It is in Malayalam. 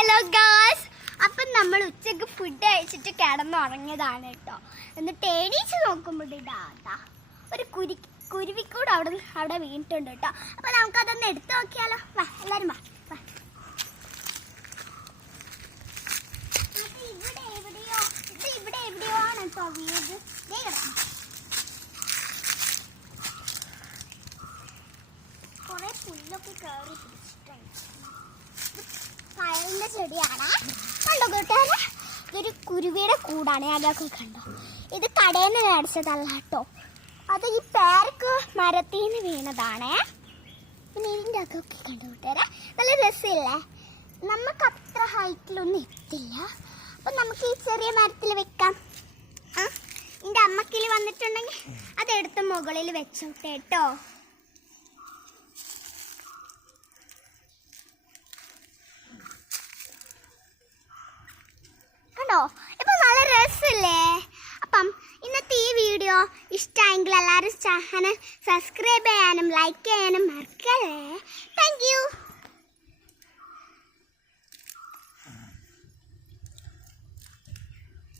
ഹലോ ഗായ്സ്, അപ്പം നമ്മൾ ഉച്ചക്ക് ഫുഡ് കഴിച്ചിട്ട് കിടന്നുറങ്ങിയതാണ് കേട്ടോ. എന്നിട്ട് എണീച്ച് നോക്കുമ്പോൾ ഇതാ ഒരു കുരുവിക്കൂട് അവിടെ വീണിട്ടുണ്ട് കേട്ടോ. അപ്പം നമുക്കതൊന്ന് എടുത്തു നോക്കിയാലോ. വാ എല്ലാവരും വാ. ഇവിടെ എവിടെയോ ആണ് കേട്ടോ വീട്. കുറെ പുല്ലൊക്കെ കയറി പിടിച്ചിട്ടുണ്ട്. പയറിന്റെ ചെടിയാണ് കണ്ടോ കൂട്ടുകാരെ. ഇതൊരു കുരുവിയുടെ കൂടാണ്. അതൊക്കെ കണ്ടോ, ഇത് കടയിൽ നിന്ന് മേടിച്ചതല്ല കേട്ടോ. അത് ഈ പേരക്ക് മരത്തിൽ നിന്ന് വീണതാണേ. പിന്നെ ഇതിൻ്റെ അതൊക്കെ കണ്ടോ കൂട്ടുകാരെ, നല്ല രസമില്ലേ. നമുക്ക് അത്ര ഹൈറ്റിലൊന്നും എത്തില്ല. അപ്പം നമുക്ക് ഈ ചെറിയ മരത്തിൽ വെക്കാം. എൻ്റെ അമ്മക്കിൽ വന്നിട്ടുണ്ടെങ്കിൽ അതെടുത്ത് മുകളിൽ വെച്ചോട്ടെ കേട്ടോ. ഇപ്പൊ നല്ല രസമില്ലേ. അപ്പം ഇന്നത്തെ ഈ വീഡിയോ ഇഷ്ടമായെങ്കിൽ എല്ലാവരും ചാനൽ സബ്സ്ക്രൈബ് ചെയ്യാനും ലൈക്ക് ചെയ്യാനും മറക്കല്ലേ. Thank you.